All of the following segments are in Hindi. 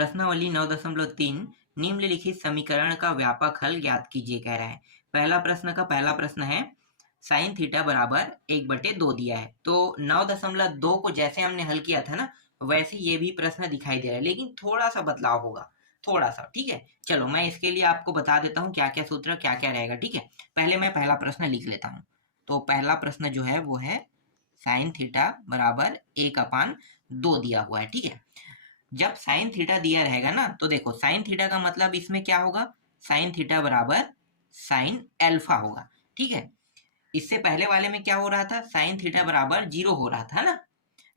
प्रश्नावली 9.3 निम्नलिखित समीकरण का व्यापक हल ज्ञात कीजिए कह रहा है। पहला प्रश्न है साइन थीटा बराबर 1/2 दिया है। तो 9.2 को जैसे हमने हल किया था ना, वैसे ये भी प्रश्न दिखाई दे रहा है, लेकिन थोड़ा सा बदलाव होगा, थोड़ा सा। ठीक है, चलो मैं इसके लिए आपको बता देता हूँ क्या क्या सूत्र क्या क्या रहेगा। ठीक है, पहले मैं पहला प्रश्न लिख लेता हूँ। तो पहला प्रश्न जो है वो है साइन थीटा बराबर 1/2 दिया हुआ है। ठीक है, जब साइन थीटा दिया रहेगा ना, तो देखो साइन थीटा का मतलब इसमें क्या होगा, साइन थीटा बराबर साइन एल्फा होगा। ठीक है, इससे पहले वाले में क्या हो रहा था, साइन थीटा बराबर 0 हो रहा था ना,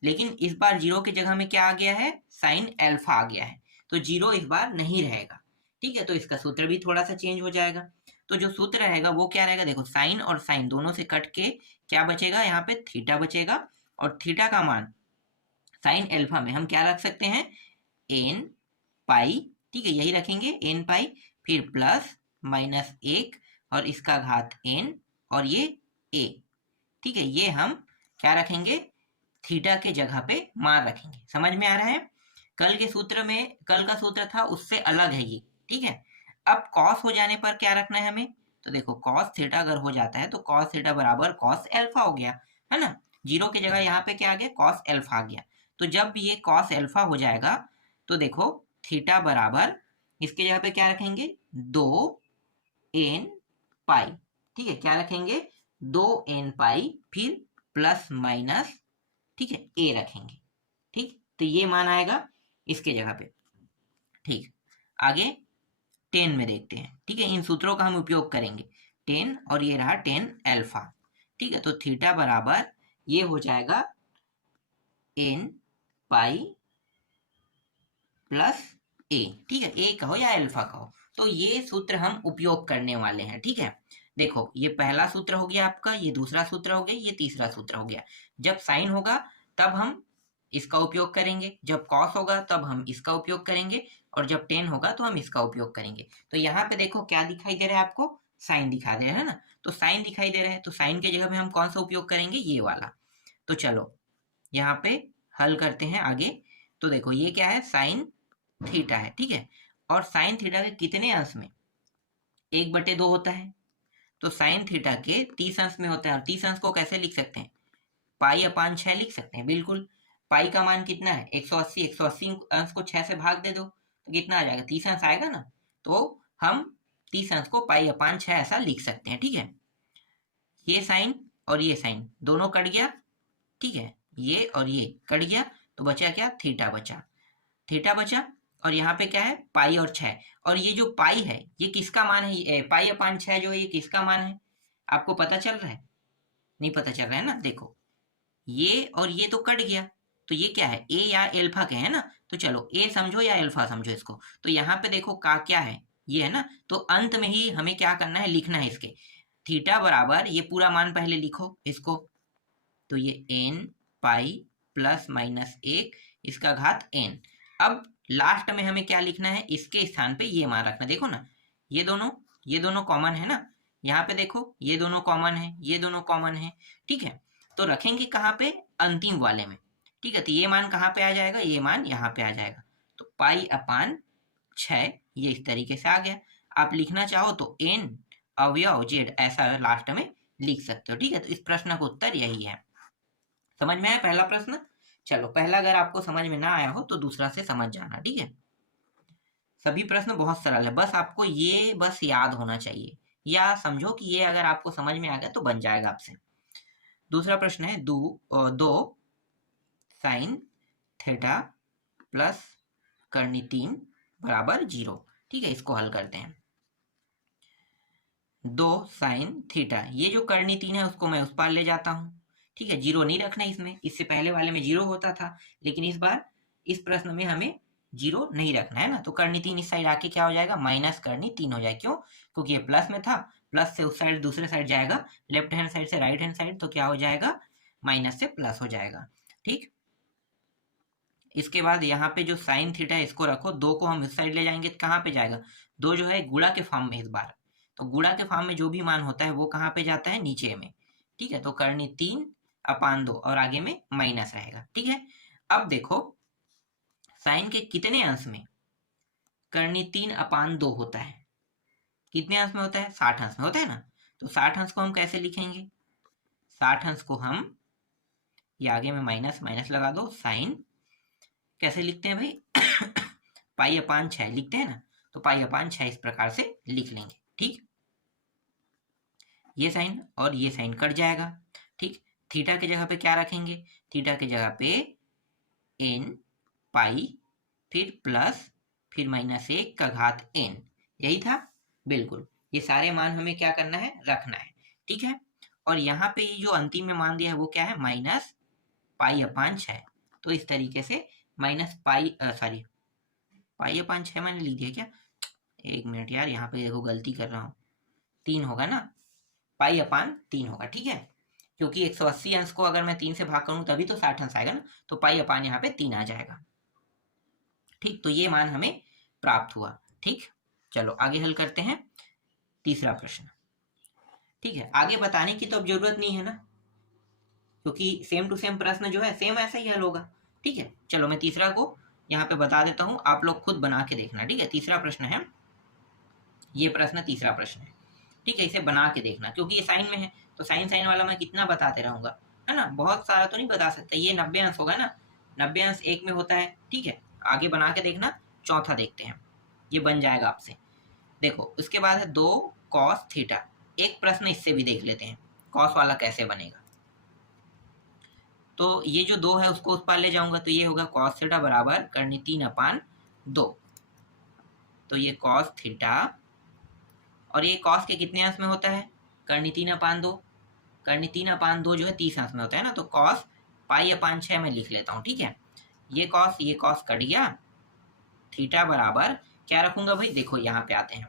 लेकिन इस बार 0 की जगह में क्या आ गया है, साइन एल्फा आ गया है। तो 0 इस बार नहीं रहेगा। ठीक है, तो इसका सूत्र भी थोड़ा सा चेंज हो जाएगा। तो जो सूत्र रहेगा वो क्या रहेगा, देखो साइन और साइन दोनों से कट के क्या बचेगा, यहाँ पे थीटा बचेगा। और थीटा का मान साइन एल्फा में हम क्या रख सकते हैं, एन पाई। ठीक है, यही रखेंगे एन पाई, फिर प्लस माइनस 1 और इसका घात एन और ये ए। ठीक है, ये हम क्या रखेंगे, थीटा के जगह पे मान रखेंगे। समझ में आ रहा है। कल का सूत्र था उससे अलग है ये। ठीक है, अब कॉस हो जाने पर क्या रखना है हमें, तो देखो कॉस थीटा अगर हो जाता है तो कॉस थीटा बराबर कॉस एल्फा हो गया है ना। 0 की जगह यहाँ पे क्या आ गया, कॉस एल्फा आ गया। तो जब ये कॉस एल्फा हो जाएगा तो देखो थीटा बराबर इसके जगह पे क्या रखेंगे, 2n पाई। ठीक है, क्या रखेंगे, 2n पाई, फिर प्लस माइनस, ठीक है, ए रखेंगे। ठीक, तो ये मान आएगा इसके जगह पे। ठीक, आगे 10 में देखते हैं। ठीक है, इन सूत्रों का हम उपयोग करेंगे। 10 और ये रहा 10 एल्फा। ठीक है, तो थीटा बराबर ये हो जाएगा n पाई प्लस ए। ठीक है, ए कहो या एल्फा कहो, तो ये सूत्र हम उपयोग करने वाले हैं। ठीक है, देखो ये पहला सूत्र हो गया आपका, ये दूसरा सूत्र हो गया, ये तीसरा सूत्र हो गया। जब साइन होगा तब हम इसका उपयोग करेंगे, जब कॉस होगा तब हम इसका उपयोग करेंगे, और जब टेन होगा तो हम इसका उपयोग करेंगे। तो यहाँ पे देखो क्या दिखाई दे रहा है आपको, साइन दिखा दे रहा है ना। तो साइन दिखाई दे रहा है, तो साइन के जगह में हम कौन सा उपयोग करेंगे, ये वाला। तो चलो यहाँ पे हल करते हैं आगे। तो देखो ये क्या है, साइन थीटा है। ठीक है, और साइन थीटा के कितने अंश में, 1/2 होता है। तो साइन थीटा के 30 अंश में होता है, और 30 अंश को कैसे लिख सकते हैं, पाई अपान 6 लिख सकते हैं। बिल्कुल, पाई का मान कितना है, 180। 180 अंश को 6 से भाग दे दो तो कितना आ जाएगा, 30 अंश आएगा ना। तो हम 30 अंश को पाई अपान 6 ऐसा लिख सकते हैं। ठीक है, ये साइन और ये साइन दोनों कट गया। ठीक है, ये और ये कट गया, तो बचा क्या, थीटा बचा। थीटा बचा, और यहाँ पे क्या है, पाई और 6। और ये जो पाई है ये किसका मान है, पाई अपान 6 जो है ये किसका मान है, आपको पता चल रहा है, नहीं पता चल रहा है ना। देखो ये और ये तो कट गया, तो ये क्या है, ए या एल्फा के है ना। तो चलो ए समझो या एल्फा समझो इसको। तो यहाँ पे देखो का क्या है, ये है ना। तो अंत में ही हमें क्या करना है, लिखना है इसके थीटा बराबर, ये पूरा मान पहले लिखो इसको। तो ये एन पाई प्लस माइनस 1 इसका घात एन। अब लास्ट में हमें क्या लिखना है, इसके स्थान पे ये मान रखना। देखो ना, ये दोनों कॉमन है ना, यहाँ पे देखो ये दोनों कॉमन है, ये दोनों कॉमन है। ठीक है, तो रखेंगे कहाँ पे, अंतिम वाले में। ठीक है, तो ये मान कहाँ पे आ जाएगा, ये मान यहाँ पे आ जाएगा। तो पाई अपान 6 ये इस तरीके से आ गया। आप लिखना चाहो तो एन अवयव जेड ऐसा लास्ट में लिख सकते हो। ठीक है, तो इस प्रश्न का उत्तर यही है। समझ में आया पहला प्रश्न। चलो पहला अगर आपको समझ में ना आया हो तो दूसरा से समझ जाना। ठीक है, सभी प्रश्न बहुत सरल है, बस आपको ये बस याद होना चाहिए, या समझो कि ये अगर आपको समझ में आ गया तो बन जाएगा आपसे। दूसरा प्रश्न है दो साइन थीटा प्लस कर्णी 3 बराबर 0। ठीक है, इसको हल करते हैं। 2 साइन थीटा, ये जो कर्णी 3 है उसको मैं उस पार ले जाता हूँ। ठीक है, 0 नहीं रखना इसमें, इससे पहले वाले में 0 होता था, लेकिन इस बार इस प्रश्न में हमें 0 नहीं रखना है ना। तो कर्णी 3 इस साइड आके क्या हो जाएगा, माइनस कर्णी 3 हो जाएगा। क्यों, क्योंकि ये प्लस में था, प्लस से उस साइड दूसरे साइड जाएगा, लेफ्ट हैंड साइड से राइट हैंड साइड, तो क्या हो जाएगा, माइनस से प्लस हो जाएगा। ठीक, इसके बाद यहाँ पे जो साइन थीटा है इसको रखो, 2 को हम इस साइड ले जाएंगे तो कहाँ पे जाएगा, 2 जो है गुणा के फॉर्म में इस बार, तो गुणा के फॉर्म में जो भी मान होता है वो कहाँ पे जाता है, नीचे में। ठीक है, तो कर्णी 3 अपान 2 और आगे में माइनस रहेगा। ठीक है, अब देखो साइन के कितने अंश में, करनी 3/2 होता है। कितने अंश में होता है? 60 अंश में होता है ना। तो 60 अंश को हम कैसे लिखेंगे? 60 अंश को हम, ये आगे में माइनस माइनस लगा दो, साइन कैसे लिखते हैं भाई? पाई/6 लिखते हैं ना। तो पाई/6 इस प्रकार से लिख लेंगे। ठीक, ये साइन और ये साइन कट जाएगा। ठीक, थीटा की जगह पे क्या रखेंगे? थीटा की जगह पे n पाई, फिर प्लस, फिर -1 का घात n, यही था। बिल्कुल, ये सारे मान हमें क्या करना है? रखना है। ठीक है, और यहाँ पे ये जो अंतिम में मान दिया है वो क्या है? -पाई/6। तो इस तरीके से पाई/6 मैंने लिख दिया क्या? एक मिनट यार, यहाँ पे देखो गलती कर रहा हूँ। 3 होगा ना, पाई/3 होगा। ठीक है, क्योंकि 180 अंश को अगर मैं 3 से भाग करूँ तभी तो 60 अंश आएगा ना। तो पाई/, यहाँ पे 3 आ जाएगा। ठीक, तो ये मान हमें प्राप्त हुआ। ठीक, चलो आगे हल करते हैं तीसरा प्रश्न। ठीक है, आगे बताने की तो अब जरूरत नहीं है ना, क्योंकि सेम टू सेम प्रश्न जो है सेम ऐसा ही हल होगा। ठीक है, चलो मैं तीसरा को यहाँ पे बता देता हूँ, आप लोग खुद बना के देखना। ठीक है, तीसरा प्रश्न है, ये प्रश्न तीसरा प्रश्न है। ठीक है, इसे बना के देखना, क्योंकि ये साइन में है तो साइन साइन वाला मैं कितना बताते रहूंगा, है ना। बहुत सारा तो नहीं बता सकता। ये 90 अंश होगा ना, 90 अंश 1 में होता है। ठीक है, आगे बना के देखना। चौथा देखते हैं, ये बन जाएगा आपसे। देखो, उसके बाद है 2 cos थीटा। एक प्रश्न इससे भी देख लेते हैं, कॉस वाला कैसे बनेगा। तो ये जो 2 है उसको उस पार ले जाऊंगा, तो ये होगा cos थीटा बराबर करनी 3/2। तो ये cos थीटा, और ये cos के कितने अंश में होता है? करनी 3/2। करनी 3/2 जो है 30 अंश में होता है ना। तो cos पाई/6 में लिख लेता हूँ। ठीक है, ये cos कट गया। थीटा बराबर क्या रखूंगा भाई? देखो यहाँ पे आते हैं,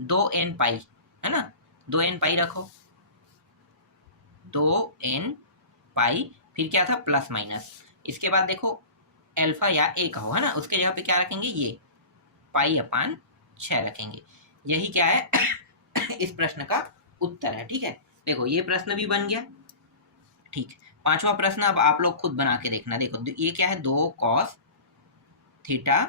2n पाई, है ना। 2n पाई रखो, 2n पाई, फिर क्या था? Plus minus. इसके बाद देखो अल्फा या ए का हो, है ना, उसके जगह पे क्या रखेंगे? ये पाई/6 रखेंगे। यही क्या है? इस प्रश्न का उत्तर है। ठीक है, देखो ये प्रश्न भी बन गया। ठीक, पांचवा प्रश्न अब आप लोग खुद बना के देखना। देखो ये क्या है? 2 cos थीटा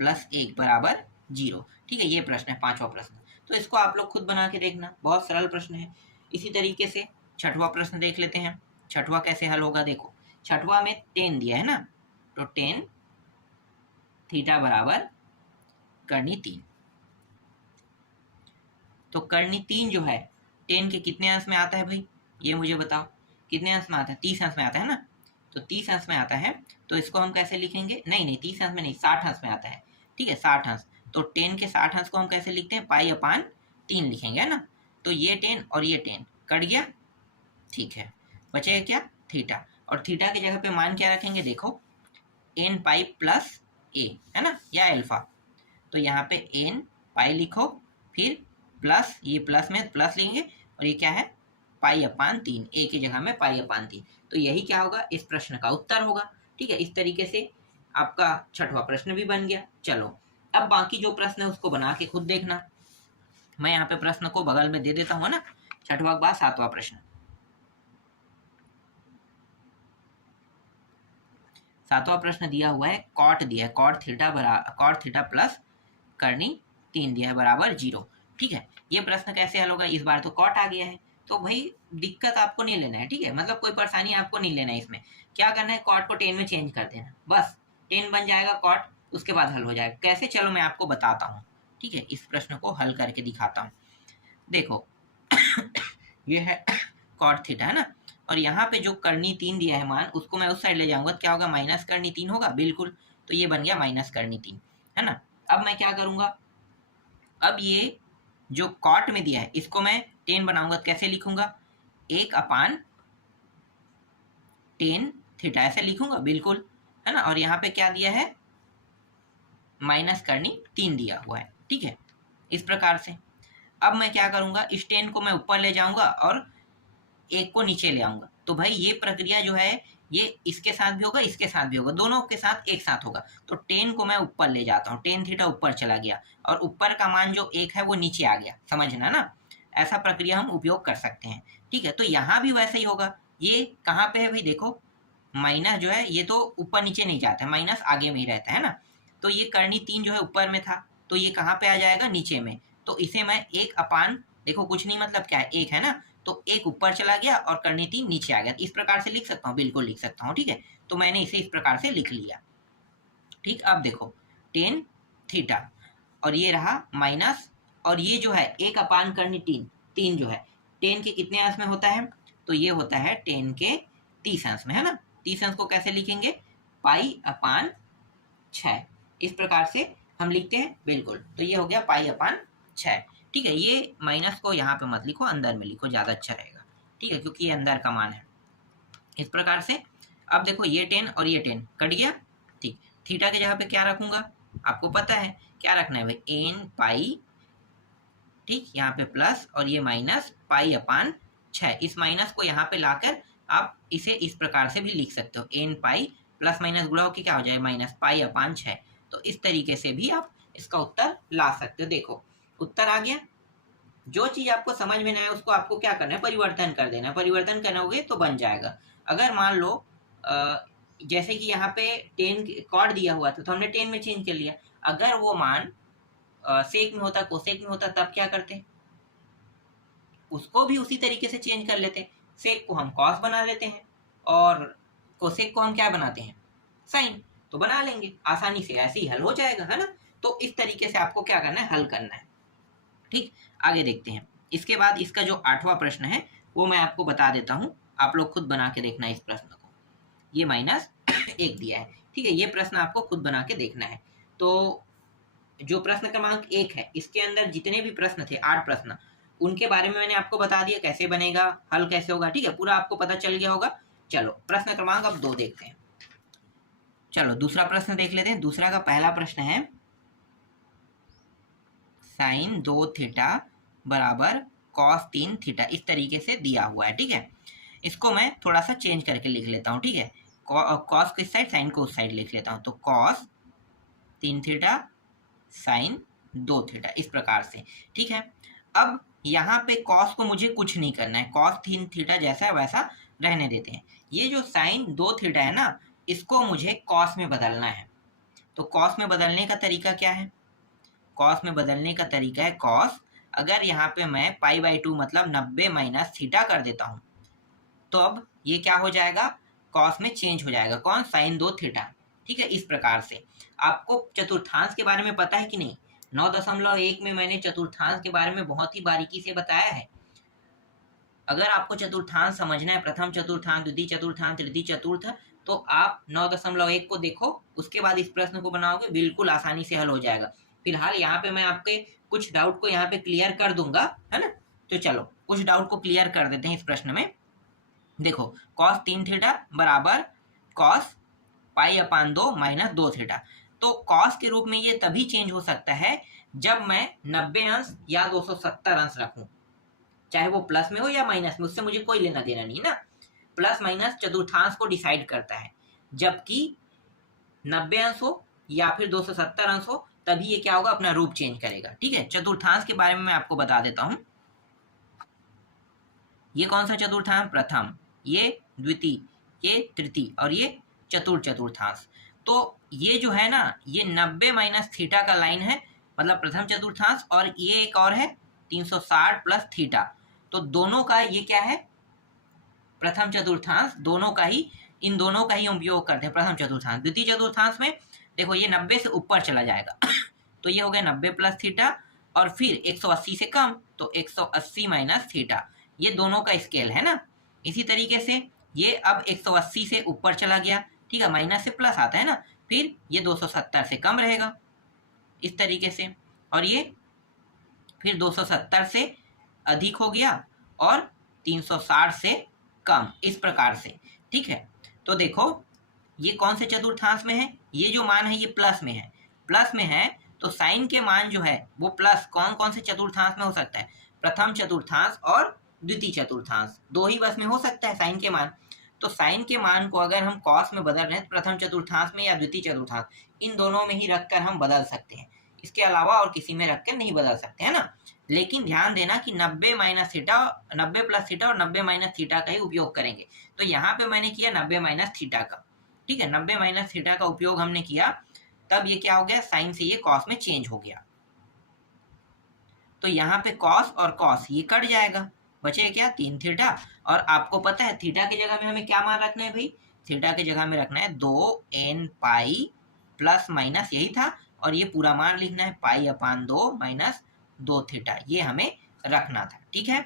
प्लस 1 बराबर 0। ठीक है, ये प्रश्न है, पांचवा प्रश्न। तो इसको आप लोग खुद बना के देखना, बहुत सरल प्रश्न है। इसी तरीके से छठवां प्रश्न देख लेते हैं। छठवां कैसे हल होगा? देखो, छठवां में tan दिया है ना, तो tan थीटा बराबर करनी 3। तो करनी 3 जो है tan के कितने अंश में आता है भाई? ये मुझे बताओ, कितने अंश में आता है? 30 अंश में आता है ना। तो 30 अंश में आता है, तो इसको हम कैसे लिखेंगे? नहीं 30 अंश में नहीं, 60 अंश में आता है। ठीक है, 60 अंश। तो tan के 60 अंश को हम कैसे लिखते हैं? पाई/3 लिखेंगे, है ना। तो ये tan और ये tan कट गया। ठीक है, बचेगा क्या? थीटा। और थीटा की जगह पे मान क्या रखेंगे? देखो n पाई प्लस a, है ना, या अल्फा। तो यहाँ पे n पाई लिखो, फिर प्लस, ये प्लस में प्लस लेंगे, और ये क्या है? पाई/3, a की जगह में पाई/3। तो यही क्या होगा? इस प्रश्न का उत्तर होगा। ठीक है, इस तरीके से आपका छठवां प्रश्न भी बन गया। चलो अब बाकी जो प्रश्न है उसको बना के खुद देखना। मैं यहाँ पे प्रश्न को बगल में दे देता हूँ ना। छठवां के बाद सातवां प्रश्न। सातवां प्रश्न दिया हुआ है, कॉट दिया है, कॉट थीटा प्लस करनी 3 दिया है बराबर 0। ठीक है, ये प्रश्न कैसे हल होगा? इस बार तो कॉट आ गया है, तो भाई दिक्कत आपको नहीं लेना है। ठीक है, मतलब कोई परेशानी आपको नहीं लेना है। इसमें क्या करना है? कॉट को tan में चेंज कर देना, बस tan बन जाएगा कॉट, उसके बाद हल हो जाएगा। कैसे? चलो मैं आपको बताता हूँ। ठीक है, इस प्रश्न को हल करके दिखाता हूँ। देखो ये है कॉट थीटा, है ना, और यहाँ पे जो करनी 3 दिया है मान, उसको मैं उस साइड ले जाऊंगा, तो क्या होगा? माइनस करनी 3 होगा। बिल्कुल, तो ये बन गया माइनस करनी 3, है ना। अब मैं क्या करूंगा? अब ये जो कॉट में दिया है इसको मैं tan बनाऊंगा, तो कैसे लिखूंगा? 1/tan थीटा ऐसे लिखूंगा। बिल्कुल, है ना। और यहाँ पे क्या दिया है? माइनस करनी 3 दिया हुआ है। ठीक है, इस प्रकार से अब मैं क्या करूंगा? इस tan को मैं ऊपर ले जाऊंगा और 1 को नीचे ले आऊंगा। तो भाई ये प्रक्रिया जो है ये इसके साथ भी होगा, इसके साथ भी होगा, दोनों के साथ एक साथ होगा। तो tan को मैं ऊपर ले जाता हूँ, tan थीटा ऊपर चला गया, और ऊपर का मान जो 1 है वो नीचे आ गया। समझना ना, ऐसा प्रक्रिया हम उपयोग कर सकते हैं। ठीक है, तो यहाँ भी वैसे ही होगा। ये कहाँ पे है भाई? देखो माइनस जो है ये तो ऊपर नीचे नहीं जाता है, माइनस आगे में ही रहता है ना। तो ये कर्णी 3 जो है ऊपर में था, तो ये कहाँ पे आ जाएगा, नीचे में। तो इसे मैं 1 अपान, देखो कुछ नहीं मतलब क्या है, 1 है ना, तो 1 ऊपर चला गया और कर्णी 3 नीचे आ गया। इस प्रकार से लिख सकता हूँ, बिल्कुल लिख सकता हूँ, ठीक है। तो मैंने इसे इस प्रकार से लिख लिया। ठीक, अब देखो टेन थीटा और ये रहा माइनस, और ये जो है 1 अपान कर्णी 3, 3 जो है 10 के कितने अंश में होता है, तो ये होता है 10 के 30 अंश में, है ना। 30 अंश को कैसे लिखेंगे, पाई अपान 6, इस प्रकार से हम लिखते हैं, बिल्कुल। तो ये हो गया पाई अपान 6। ठीक है, ये माइनस को यहाँ पे मत लिखो, अंदर में लिखो, ज़्यादा अच्छा रहेगा, ठीक है, क्योंकि ये अंदर का मान है। इस प्रकार से अब देखो ये 10 और ये 10 कट गया। ठीक, थीटा के जगह पे क्या रखूंगा, आपको पता है क्या रखना है भाई, एन पाई, ठीक, यहाँ पे प्लस और ये माइनस पाई अपान 6। इस माइनस को यहाँ पे लाकर आप इसे इस प्रकार से भी लिख सकते हो, एन पाई प्लस माइनस गुणा होकर क्या हो जाए, माइनस पाई अपान 6। तो इस तरीके से भी आप इसका उत्तर ला सकते हो। देखो उत्तर आ गया। जो चीज आपको समझ में ना आए उसको आपको क्या करना है, परिवर्तन कर देना। परिवर्तन करोगे तो बन जाएगा। अगर मान लो जैसे कि यहाँ पे 10 कॉर्ड दिया हुआ था तो हमने 10 में चेंज कर लिया। अगर वो मान सेक में होता, कोसेक में होता, तब क्या करते, उसको भी उसी तरीके से चेंज कर लेते। सेक को हम कॉस बना लेते हैं और कोसेक को हम क्या बनाते हैं, साइन। तो बना लेंगे आसानी से, ऐसे ही हल हो जाएगा, है ना। तो इस तरीके से आपको क्या करना है, हल करना है। ठीक, आगे देखते हैं। इसके बाद इसका जो 8वां प्रश्न है वो मैं आपको बता देता हूँ, आप लोग खुद बना के देखना इस प्रश्न को। ये -1 दिया है, ठीक है, ये प्रश्न आपको खुद बना के देखना है। तो जो प्रश्न क्रमांक 1 है, इसके अंदर जितने भी प्रश्न थे, 8 प्रश्न, उनके बारे में मैंने आपको बता दिया, कैसे बनेगा, हल कैसे होगा, ठीक है, पूरा आपको पता चल गया होगा। चलो प्रश्न क्रमांक अब 2 देखते हैं। चलो दूसरा प्रश्न देख लेते हैं। दूसरा का पहला प्रश्न है साइन 2 थीटा बराबर कॉस 3 थीटा, इस तरीके से दिया हुआ है, ठीक है। इसको मैं थोड़ा सा चेंज करके लिख लेता हूँ, ठीक है। कॉस को इस साइड, साइन को उस साइड लिख लेता हूँ। तो कॉस 3 थीटा साइन 2 थीटा, इस प्रकार से, ठीक है। अब यहाँ पे कॉस को मुझे कुछ नहीं करना है, कॉस 3 थीटा जैसा है वैसा रहने देते हैं। ये जो साइन 2 थीटा है ना, इसको मुझे कॉस में बदलना है। तो कॉस में बदलने का तरीका क्या है, कॉस में बदलने का तरीका है कॉस, अगर यहाँ पे मैं पाई/2 मतलब 90 माइनस थीटा कर देता हूँ, तो अब ये क्या हो जाएगा, कॉस में चेंज हो जाएगा, कौन, साइन 2 थीटा, ठीक है। इस प्रकार से आपको चतुर्थांश के बारे में पता है कि नहीं, 9.1 में मैंने चतुर्थांश के बारे में बहुत ही बारीकी से बताया है। अगर आपको चतुर्थांश समझना है, प्रथम चतुर्थांश, द्वितीय चतुर्थांश, तृतीय चतुर्थ, तो आप 9.1 को देखो, उसके बाद इस प्रश्न को बनाओगे, बिल्कुल आसानी से हल हो जाएगा। फिलहाल यहाँ पे मैं आपके कुछ डाउट को यहाँ पे क्लियर कर दूंगा, है ना। तो चलो कुछ डाउट को क्लियर कर देते हैं इस प्रश्न में। देखो कॉस 3 थीटा बराबर कॉस पाई/2 माइनस 2 थीटा। तो कॉस के रूप में ये तभी चेंज हो सकता है जब मैं 90 अंश या 270 अंश रखूं, चाहे वो प्लस में हो या माइनस में, उससे मुझे कोई लेना देना नहीं ना। प्लस माइनस चतुर्थांश को डिसाइड करता है, जबकि 90 अंश हो या फिर 270 अंश हो, तभी ये क्या होगा, अपना रूप चेंज करेगा, ठीक है। चतुर्थांश के बारे में मैं आपको बता देता हूं। ये कौन सा चतुर्थांश, प्रथम, ये द्वितीय, ये तृतीय और ये चतुर्थांश। तो ये जो है ना, ये 90 माइनस थीटा का लाइन है, मतलब प्रथम चतुर्थांश, और ये एक और है 360 प्लस थीटा। तो दोनों का ये क्या है, प्रथम चतुर्थांश, दोनों का ही, इन दोनों का ही उपयोग करते हैं प्रथम चतुर्थांश। द्वितीय चतुर्थांश में देखो ये 90 से ऊपर चला जाएगा तो ये हो गया 90 प्लस थीटा, और फिर 180 से कम तो 180 माइनस थीटा, ये दोनों का स्केल है ना। इसी तरीके से ये अब 180 से ऊपर चला गया, ठीक है, माइनस से प्लस आता है ना, फिर ये 270 से कम रहेगा, इस तरीके से, और ये फिर 270 से अधिक हो गया और 360 से कम, इस प्रकार से, ठीक है। तो देखो ये कौन से चतुर्थांश में है, ये जो मान है ये प्लस में है, प्लस में है तो साइन के मान जो है वो प्लस कौन कौन से चतुर्थांश में हो सकता है, प्रथम चतुर्थांश और द्वितीय चतुर्थांश, दो ही बस में हो सकता है साइन के मान। तो साइन के मान को अगर हम कॉस में बदल रहे हैं, प्रथम चतुर्थांश में या द्वितीय चतुर्थांश, इन दोनों में ही रखकर हम बदल सकते हैं, इसके अलावा और किसी में रखकर नहीं बदल सकते, है ना। लेकिन ध्यान देना कि 90 माइनस थीटा, 90 प्लस थीटा और 90 माइनस थीटा का ही उपयोग करेंगे। तो यहाँ पे मैंने किया 90 माइनस थीटा का, ठीक है, 90 माइनस थीटा का उपयोग हमने किया तब ये क्या हो गया, साइन से ये कॉस में चेंज हो गया। तो यहाँ पे कॉस और कॉस ये कट जाएगा, बचे क्या 3 थीटा। और आपको पता है थीटा की जगह में हमें क्या मान रखना है भाई, थीटा की जगह में रखना है 2n पाई प्लस माइनस, यही था। और ये पूरा मान लिखना है पाई अपान 2 माइनस 2 थीटा, ये हमें रखना था। ठीक है,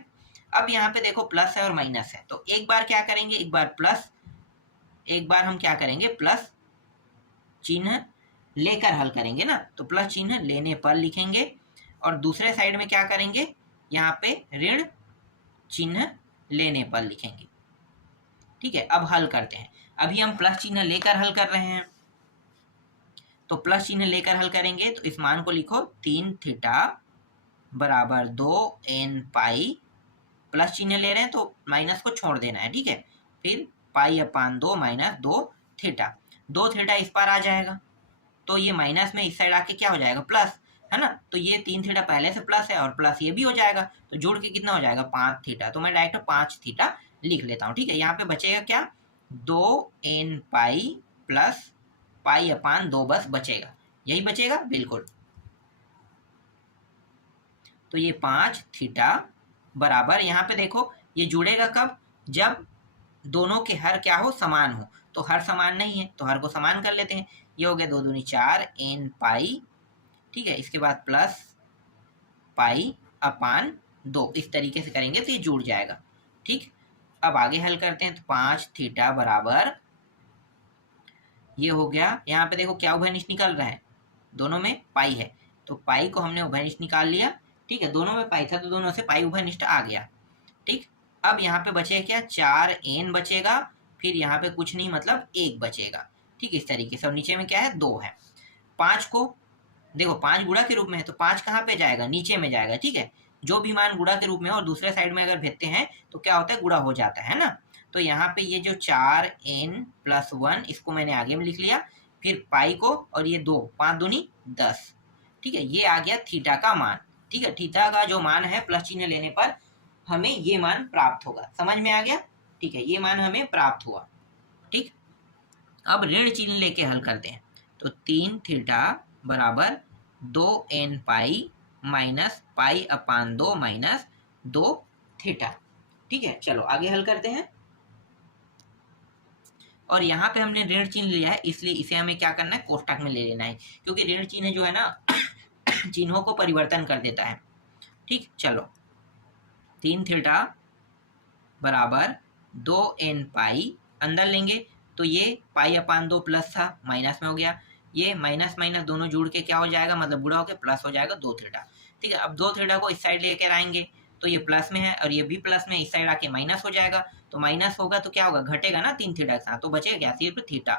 अब यहाँ पे देखो प्लस है और माइनस है, तो एक बार क्या करेंगे, एक बार प्लस, एक बार हम क्या करेंगे प्लस चिन्ह लेकर हल करेंगे ना, तो प्लस चिन्ह लेने पर लिखेंगे। और दूसरे साइड में क्या करेंगे, यहाँ पे ऋण चिन्ह लेने पर लिखेंगे। ठीक है, अब हल करते हैं। अभी हम प्लस चिन्ह लेकर हल कर रहे हैं, तो प्लस चिन्ह लेकर हल करेंगे तो इस मान को लिखो 3 थीटा बराबर 2n पाई, प्लस चिन्ह ले रहे हैं तो माइनस को छोड़ देना है। ठीक है, फिर पाई अपान 2 माइनस 2 थीटा, 2 थीटा इस पार आ जाएगा, तो ये माइनस में इस साइड आके क्या हो जाएगा प्लस, है ना। तो ये 3 थीटा पहले से प्लस है और प्लस ये भी हो जाएगा, तो जोड़ के कितना हो जाएगा 5 थीटा, तो मैं डायरेक्ट 5 थीटा लिख लेता हूँ। ठीक है, यहाँ पे बचेगा क्या 2n पाई प्लस पाई अपान 2, बस बचेगा, यही बचेगा बिल्कुल। तो ये 5 थीटा बराबर, यहाँ पे देखो ये जुड़ेगा कब, जब दोनों के हर क्या हो समान हो, तो हर समान नहीं है तो हर को समान कर लेते हैं। ये हो गया 2 दूनी 4 n पाई, ठीक है, इसके बाद प्लस पाई अपान 2, इस तरीके से करेंगे तो ये जुड़ जाएगा। ठीक, अब आगे हल करते हैं, तो 5 थीटा बराबर ये हो गया, यहाँ पे देखो क्या उभयनिष्ठ निकल रहा है, दोनों में पाई है, तो पाई को हमने उभयनिष्ठ निकाल लिया। ठीक है, दोनों में पाई था तो दोनों से पाई उभयनिष्ठ आ गया। ठीक, अब यहाँ पे बचे क्या 4n बचेगा, फिर यहाँ पे कुछ नहीं मतलब 1 बचेगा। ठीक, इस तरीके से, और नीचे में क्या है 2 है। 5 को देखो 5 गुणा के रूप में है, तो 5 कहाँ पे जाएगा, नीचे में जाएगा। ठीक है, जो भी मान गुणा के रूप में और दूसरे साइड में अगर भेजते हैं तो क्या होता है गुणा हो जाता है ना। तो यहाँ पे ये जो 4n प्लस 1 इसको मैंने आगे में लिख लिया, फिर पाई को और ये 2, 5 दूनी 10। ठीक है, ये आ गया थीटा का मान। ठीक है, थीटा का जो मान है प्लस चिन्ह लेने पर हमें ये मान प्राप्त होगा, समझ में आ गया। ठीक है, ये मान हमें प्राप्त हुआ। ठीक, अब ऋण चिन्ह लेके हल करते हैं, तो 3 थीटा बराबर 2n पाई माइनस पाई अपान 2 माइनस 2 थीटा। ठीक है, चलो आगे हल करते हैं। और यहाँ पे हमने ऋण चिन्ह लिया है, इसलिए इसे हमें क्या करना है कोष्टक में ले लेना है, क्योंकि ऋण चिन्ह जो है ना चिन्हों को परिवर्तन कर देता है। ठीक, चलो 3 थीटा बराबर 2n पाई, अंदर लेंगे तो ये पाई अपान 2 प्लस था माइनस में हो गया, ये माइनस माइनस दोनों जुड़ के क्या हो जाएगा मतलब बुरा होकर प्लस हो जाएगा 2 थीटा। ठीक है, अब 2 थीटा को इस साइड लेकर आएंगे तो ये प्लस में है और ये भी प्लस में, इस साइड आके माइनस हो जाएगा, तो माइनस होगा तो क्या होगा घटेगा ना 3 थीटा के साथ, तो बचेगा क्या सिर्फ थीटा।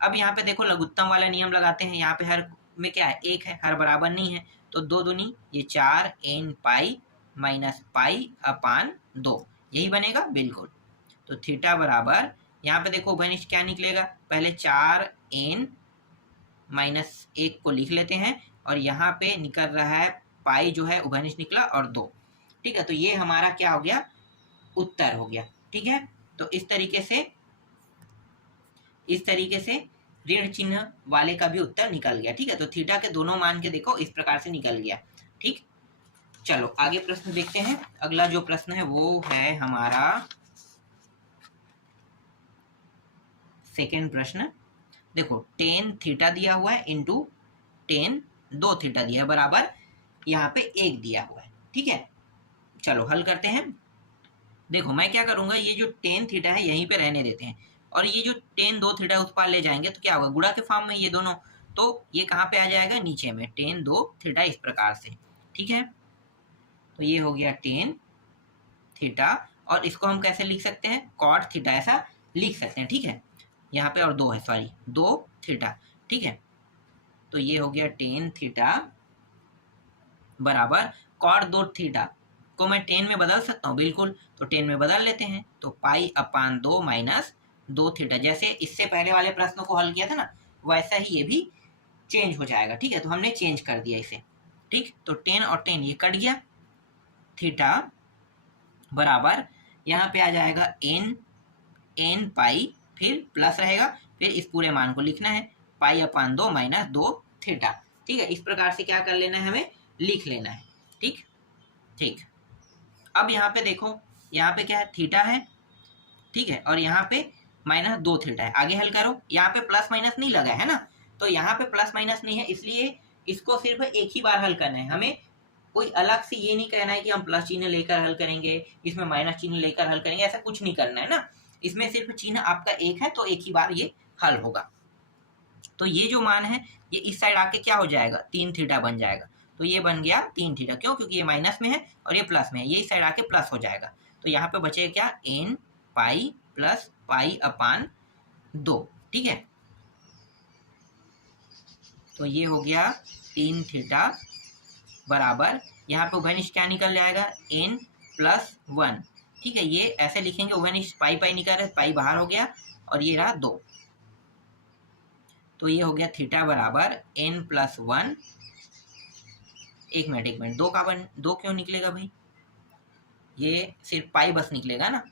अब यहाँ पे देखो लघुत्तम वाला नियम लगाते हैं, यहाँ पे हर में क्या है 1 है, हर बराबर नहीं है, तो 2 दूनी ये 4n पाई माइनस पाई अपान 2, यही बनेगा बिल्कुल। तो थीटा बराबर यहाँ पे देखो उभयनिष्ठ क्या निकलेगा, पहले 4n माइनस 1 को लिख लेते हैं और यहाँ पे निकल रहा है पाई जो है उभयनिष्ठ निकला और 2। ठीक है, तो ये हमारा क्या हो गया उत्तर हो गया। ठीक है, तो इस तरीके से ऋण चिन्ह वाले का भी उत्तर निकल गया। ठीक है, तो थीटा के दोनों मान के देखो इस प्रकार से निकल गया। ठीक, चलो आगे प्रश्न देखते हैं। अगला जो प्रश्न है वो है हमारा सेकेंड प्रश्न। देखो tan थीटा दिया हुआ है इंटू tan 2 थीटा दिया है बराबर यहाँ पे 1 दिया हुआ है। ठीक है, चलो हल करते हैं। देखो मैं क्या करूंगा, ये जो tan थीटा है यहीं पे रहने देते हैं और ये जो tan 2 थीटा उस पार ले जाएंगे तो क्या होगा गुणा के फॉर्म में ये दोनों, तो ये कहाँ पे आ जाएगा नीचे में tan 2 थीटा इस प्रकार से। ठीक है, तो ये हो गया tan थीटा और इसको हम कैसे लिख सकते हैं cot थीटा ऐसा लिख सकते हैं। ठीक है, यहाँ पे और 2 है, सॉरी 2 थीटा। ठीक है, तो ये हो गया tan थीटा बराबर cot 2 थीटा को मैं tan में बदल सकता हूँ बिल्कुल, तो tan में बदल लेते हैं, तो पाई अपान 2 माइनस 2 थीटा, जैसे इससे पहले वाले प्रश्नों को हल किया था ना वैसा ही ये भी चेंज हो जाएगा। ठीक है, तो हमने चेंज कर दिया इसे। ठीक, तो tan और tan ये कट गया, थीटा बराबर यहाँ पे आ जाएगा n पाई, फिर प्लस रहेगा, फिर इस पूरे मान को लिखना है पाई अपान 2 माइनस 2 थीटा। ठीक है, इस प्रकार से क्या कर लेना है, हमें लिख लेना है। ठीक ठीक। अब यहाँ पे देखो, यहाँ पे क्या है, थीटा है, ठीक है, और यहाँ पे माइनस 2 थीटा है। आगे हल करो, यहाँ पे प्लस माइनस नहीं लगा है ना, तो यहाँ पे प्लस माइनस नहीं है, इसलिए इसको सिर्फ एक ही बार हल करना है। हमें कोई अलग से ये नहीं कहना है कि हम प्लस चिन्ह लेकर हल करेंगे, इसमें माइनस चिन्ह लेकर हल करेंगे, ऐसा कुछ नहीं करना है ना। इसमें सिर्फ चिन्ह आपका एक है, तो एक ही बार ये हल होगा। तो ये जो मान है ये इस साइड आके क्या हो जाएगा, 3 थीटा बन जाएगा। तो ये बन गया 3 थीटा, क्यों, क्योंकि ये माइनस में है और ये प्लस में है, ये इस साइड आके प्लस हो जाएगा। तो यहाँ पे बचेगा क्या, n पाई प्लस पाई अपान 2। ठीक है, तो ये हो गया 3 थीटा बराबर, यहाँ पे उभयनिष्ठ क्या निकल जाएगा, n प्लस 1। ठीक है, ये ऐसे लिखेंगे, उभयनिष्ठ पाई पाई निकल रहा है, पाई बाहर हो गया और ये रहा 2। तो ये हो गया थीटा बराबर n प्लस 1। एक मिनट, 2 क्यों निकलेगा भाई, ये सिर्फ पाई बस निकलेगा ना।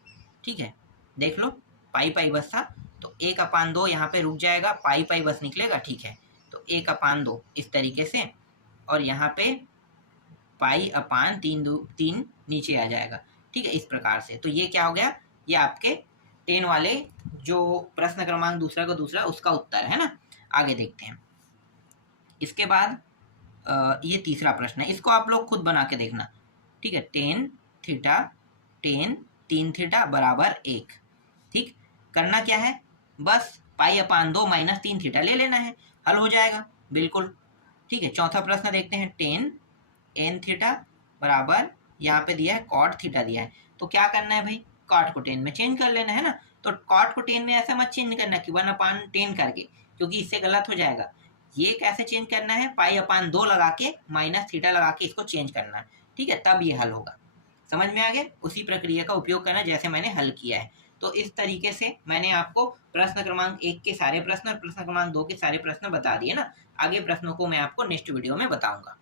ठीक है, देख लो, पाई पाई बस था, तो 1 अपान 2 यहाँ पे रुक जाएगा, पाई पाई बस निकलेगा। ठीक है, तो 1 अपान 2 इस तरीके से, और यहाँ पे पाई अपान 3 नीचे आ जाएगा। ठीक है, इस प्रकार से। तो ये क्या हो गया, ये आपके 10 वाले जो प्रश्न क्रमांक दूसरा का दूसरा उसका उत्तर है ना। आगे देखते हैं। इसके बाद ये तीसरा प्रश्न है, इसको आप लोग खुद बना के देखना। ठीक है, 10 थीटा 10 3 थीटा बराबर 1। ठीक, करना क्या है, बस पाई अपान 2 माइनस 3 थीटा ले लेना है, हल हो जाएगा बिल्कुल। ठीक है, चौथा प्रश्न देखते हैं। 10 n थीटा बराबर, यहाँ पे दिया है कॉट थीटा दिया है, तो क्या करना है भाई, कॉट को 10 में चेंज कर लेना है ना। तो कॉट को 10 में ऐसा मत चेंज करना कि 1 अपान 10 करके, क्योंकि इससे गलत हो जाएगा। ये कैसे चेंज करना है, पाई अपान 2 लगा के माइनस थीटा लगा के इसको चेंज करना है। ठीक है, तब ये हल होगा। समझ में आ गया, उसी प्रक्रिया का उपयोग करना जैसे मैंने हल किया है। तो इस तरीके से मैंने आपको प्रश्न क्रमांक 1 के सारे प्रश्न और प्रश्न क्रमांक 2 के सारे प्रश्न बता दिए ना। आगे प्रश्नों को मैं आपको नेक्स्ट वीडियो में बताऊंगा।